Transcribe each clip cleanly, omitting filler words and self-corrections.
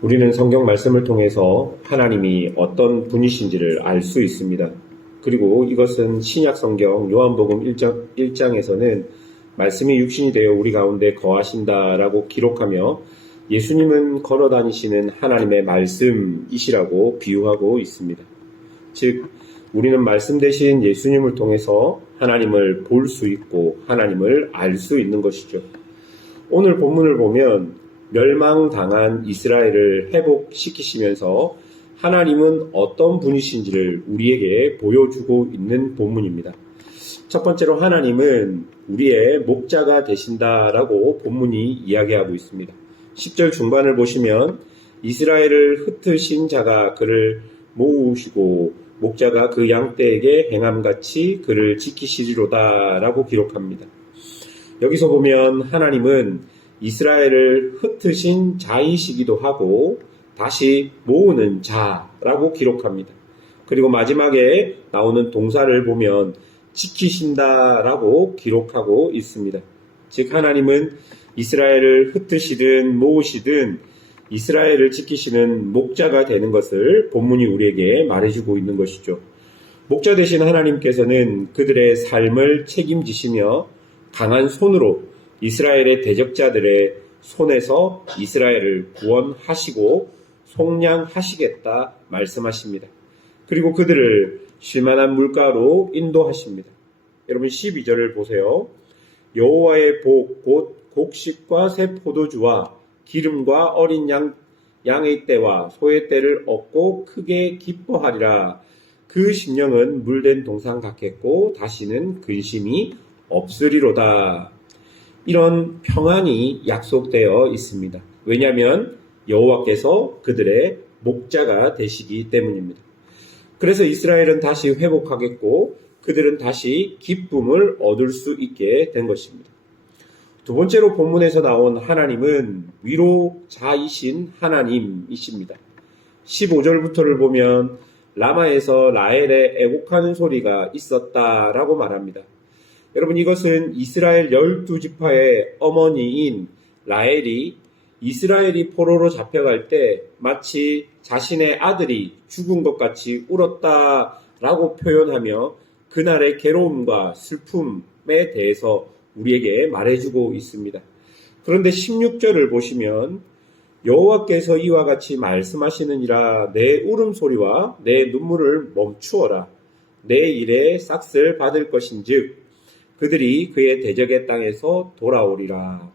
우리는 성경 말씀을 통해서 하나님이 어떤 분이신지를 알 수 있습니다. 그리고 이것은 신약 성경 요한복음 1장에서는 말씀이 육신이 되어 우리 가운데 거하신다라고 기록하며 예수님은 걸어 다니시는 하나님의 말씀이시라고 비유하고 있습니다. 즉, 우리는 말씀 대신 예수님을 통해서 하나님을 볼 수 있고 하나님을 알 수 있는 것이죠. 오늘 본문을 보면 멸망당한 이스라엘을 회복시키시면서 하나님은 어떤 분이신지를 우리에게 보여주고 있는 본문입니다. 첫 번째로 하나님은 우리의 목자가 되신다라고 본문이 이야기하고 있습니다. 10절 중반을 보시면 이스라엘을 흩으신 자가 그를 모으시고 목자가 그 양떼에게 행함같이 그를 지키시리로다 라고 기록합니다. 여기서 보면 하나님은 이스라엘을 흩으신 자이시기도 하고 다시 모으는 자라고 기록합니다. 그리고 마지막에 나오는 동사를 보면 지키신다라고 기록하고 있습니다. 즉 하나님은 이스라엘을 흩으시든 모으시든 이스라엘을 지키시는 목자가 되는 것을 본문이 우리에게 말해주고 있는 것이죠. 목자 되신 하나님께서는 그들의 삶을 책임지시며 강한 손으로 이스라엘의 대적자들의 손에서 이스라엘을 구원하시고 속량하시겠다 말씀하십니다. 그리고 그들을 쉴만한 물가로 인도하십니다. 여러분 12절을 보세요. 여호와의 복 곧 곡식과 새 포도주와 기름과 어린 양의 떼와 소의 떼를 얻고 크게 기뻐하리라. 그 심령은 물된 동상 같겠고 다시는 근심이 없으리로다. 이런 평안이 약속되어 있습니다. 왜냐하면 여호와께서 그들의 목자가 되시기 때문입니다. 그래서 이스라엘은 다시 회복하겠고 그들은 다시 기쁨을 얻을 수 있게 된 것입니다. 두 번째로 본문에서 나온 하나님은 위로자이신 하나님이십니다. 15절부터를 보면 라마에서 라헬의 애곡하는 소리가 있었다라고 말합니다. 여러분 이것은 이스라엘 12지파의 어머니인 라헬이 이스라엘이 포로로 잡혀갈 때 마치 자신의 아들이 죽은 것 같이 울었다라고 표현하며 그날의 괴로움과 슬픔에 대해서 우리에게 말해주고 있습니다. 그런데 16절을 보시면 여호와께서 이와 같이 말씀하시느니라 내 울음소리와 내 눈물을 멈추어라. 내 일에 싹을 받을 것인즉 그들이 그의 대적의 땅에서 돌아오리라.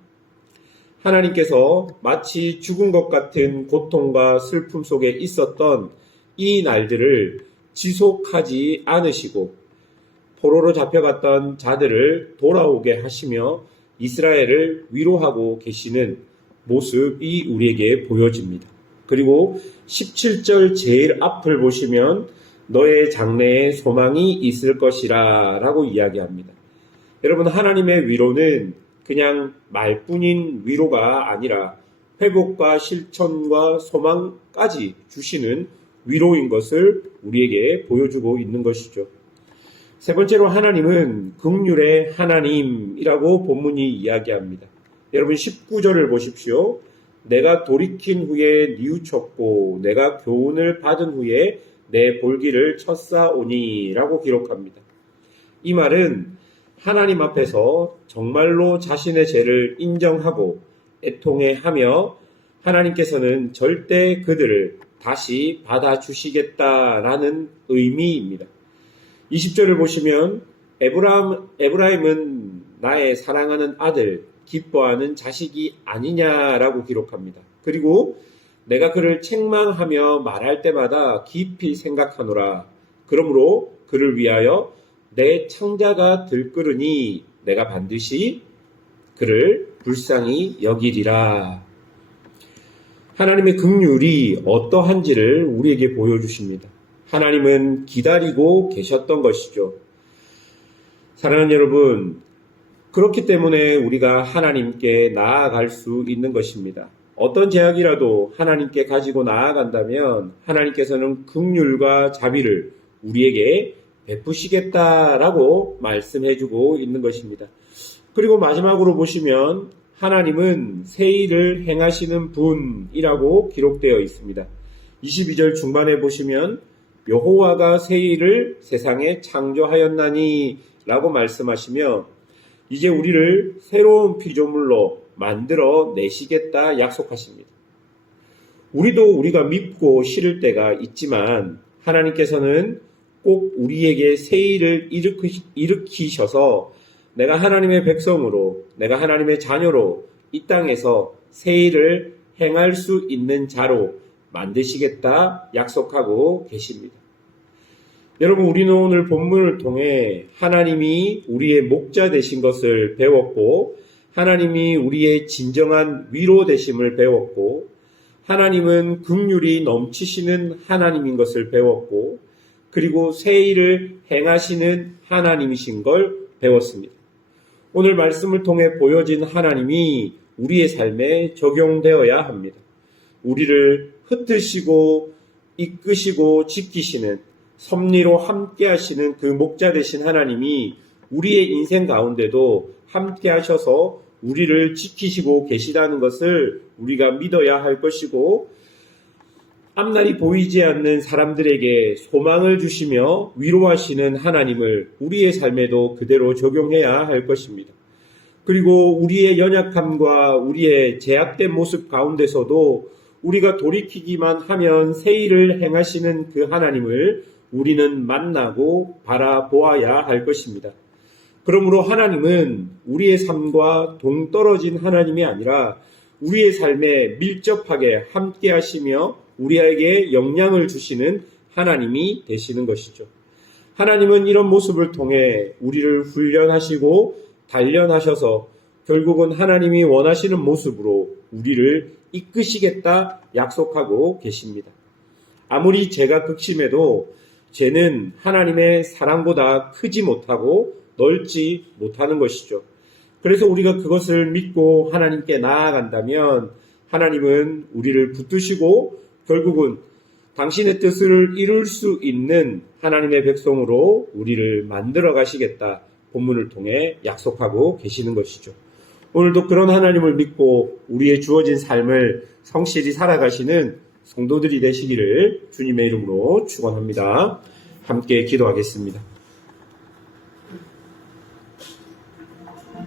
하나님께서 마치 죽은 것 같은 고통과 슬픔 속에 있었던 이 날들을 지속하지 않으시고 포로로 잡혀갔던 자들을 돌아오게 하시며 이스라엘을 위로하고 계시는 모습이 우리에게 보여집니다. 그리고 17절 제일 앞을 보시면 너의 장래에 소망이 있을 것이라 라고 이야기합니다. 여러분 하나님의 위로는 그냥 말뿐인 위로가 아니라 회복과 실천과 소망까지 주시는 위로인 것을 우리에게 보여주고 있는 것이죠. 세 번째로 하나님은 긍휼의 하나님이라고 본문이 이야기합니다. 여러분 19절을 보십시오. 내가 돌이킨 후에 뉘우쳤고 내가 교훈을 받은 후에 내 볼기를 쳤사오니 라고 기록합니다. 이 말은 하나님 앞에서 정말로 자신의 죄를 인정하고 애통해하며 하나님께서는 절대 그들을 다시 받아주시겠다라는 의미입니다. 20절을 보시면 에브라임은 나의 사랑하는 아들, 기뻐하는 자식이 아니냐라고 기록합니다. 그리고 내가 그를 책망하며 말할 때마다 깊이 생각하노라. 그러므로 그를 위하여 내 창자가 들끓으니 내가 반드시 그를 불쌍히 여기리라. 하나님의 긍휼이 어떠한지를 우리에게 보여주십니다. 하나님은 기다리고 계셨던 것이죠. 사랑하는 여러분, 그렇기 때문에 우리가 하나님께 나아갈 수 있는 것입니다. 어떤 제약이라도 하나님께 가지고 나아간다면 하나님께서는 긍휼과 자비를 우리에게 베푸시겠다라고 말씀해주고 있는 것입니다. 그리고 마지막으로 보시면 하나님은 새 일을 행하시는 분이라고 기록되어 있습니다. 22절 중반에 보시면 여호와가 새 일을 세상에 창조하였나니 라고 말씀하시며 이제 우리를 새로운 피조물로 만들어 내시겠다 약속하십니다. 우리도 우리가 믿고 싫을 때가 있지만 하나님께서는 꼭 우리에게 새 일을 일으키셔서 내가 하나님의 백성으로, 내가 하나님의 자녀로 이 땅에서 새 일을 행할 수 있는 자로 만드시겠다 약속하고 계십니다. 여러분, 우리는 오늘 본문을 통해 하나님이 우리의 목자 되신 것을 배웠고, 하나님이 우리의 진정한 위로 되심을 배웠고, 하나님은 긍휼이 넘치시는 하나님인 것을 배웠고, 그리고 새 일을 행하시는 하나님이신 걸 배웠습니다. 오늘 말씀을 통해 보여진 하나님이 우리의 삶에 적용되어야 합니다. 우리를 흩으시고 이끄시고 지키시는, 섭리로 함께 하시는 그 목자 되신 하나님이 우리의 인생 가운데도 함께 하셔서 우리를 지키시고 계시다는 것을 우리가 믿어야 할 것이고, 앞날이 보이지 않는 사람들에게 소망을 주시며 위로하시는 하나님을 우리의 삶에도 그대로 적용해야 할 것입니다. 그리고 우리의 연약함과 우리의 제약된 모습 가운데서도 우리가 돌이키기만 하면 새 일을 행하시는 그 하나님을 우리는 만나고 바라보아야 할 것입니다. 그러므로 하나님은 우리의 삶과 동떨어진 하나님이 아니라 우리의 삶에 밀접하게 함께 하시며 우리에게 영향을 주시는 하나님이 되시는 것이죠. 하나님은 이런 모습을 통해 우리를 훈련하시고 단련하셔서 결국은 하나님이 원하시는 모습으로 우리를 이끄시겠다 약속하고 계십니다. 아무리 죄가 극심해도 죄는 하나님의 사랑보다 크지 못하고 넓지 못하는 것이죠. 그래서 우리가 그것을 믿고 하나님께 나아간다면 하나님은 우리를 붙드시고 결국은 당신의 뜻을 이룰 수 있는 하나님의 백성으로 우리를 만들어 가시겠다 본문을 통해 약속하고 계시는 것이죠. 오늘도 그런 하나님을 믿고 우리의 주어진 삶을 성실히 살아가시는 성도들이 되시기를 주님의 이름으로 축원합니다. 함께 기도하겠습니다.